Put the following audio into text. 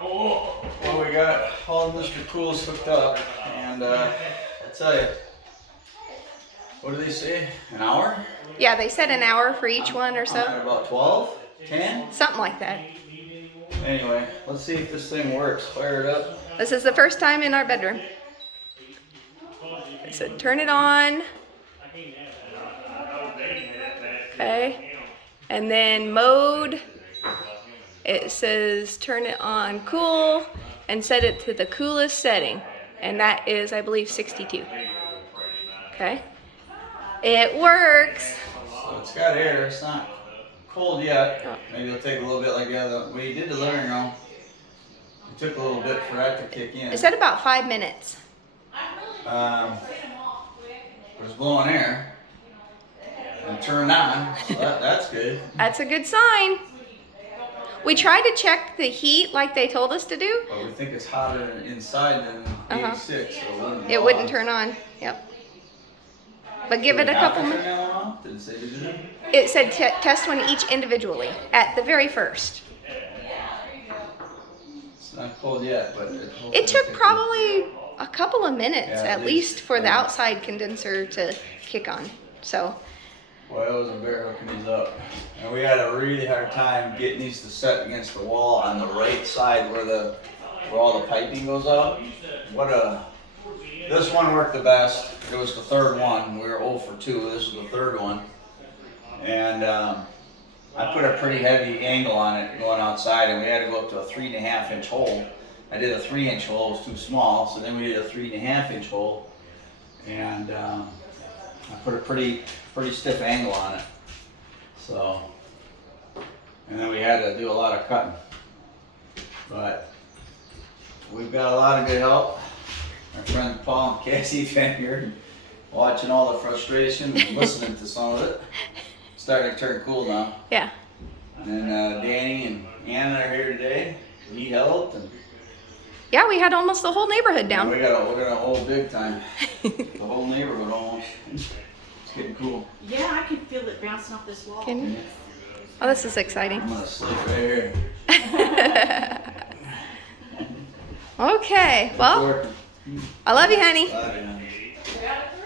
Well, we got all Mr. Cool's hooked up, and I'll tell you, what do they say? An hour? Yeah, they said an hour for each one or I'm so. at about 12, 10. Something like that. Anyway, let's see if this thing works. Fire it up. This is the first time in our bedroom. It said turn it on. Okay. And then mode. It says turn it on cool and set it to the coolest setting. And that is, I believe, 62. Okay. It works. So it's got air. It's not cold yet. Oh. Maybe it'll take a little bit like the other. We did the living room. It took a little bit for that to kick in. It said about 5 minutes. It was blowing air and turned on. So that's good. That's a good sign. We tried to check the heat like they told us to do. But we think it's hotter inside than 86, so it wouldn't turn on. Yep. But give it a couple minutes. Did it say to do that? It said test one each individually at the very first. It's not cold yet, but It took probably a couple of minutes Yeah, at least for the outside condenser to kick on. So. Boy, it was a bear hooking these up. And we had a really hard time getting these to set against the wall on the right side where all the piping goes out. This one worked the best. It was the third one. We were 0 for 2. This was the third one. And I put a pretty heavy angle on it going outside, and we had to go up to a 3.5 inch hole. I did a 3-inch hole, it was too small, so then we did a 3.5 inch hole. And I put a pretty stiff angle on it. So, and then we had to do a lot of cutting. But we've got a lot of good help. Our friends Paul and Cassie Finger, watching all the frustration and listening to some of it. Starting to turn cool now. Yeah. And then Danny and Anna are here today. He helped. And Yeah, we had almost the whole neighborhood down. we're gonna hold big time. The whole neighborhood almost. It's getting cool. Yeah, I can feel it bouncing off this wall. Can you? Oh, this is exciting. I'm gonna sleep right here. Okay, well, I love you, honey. Love you.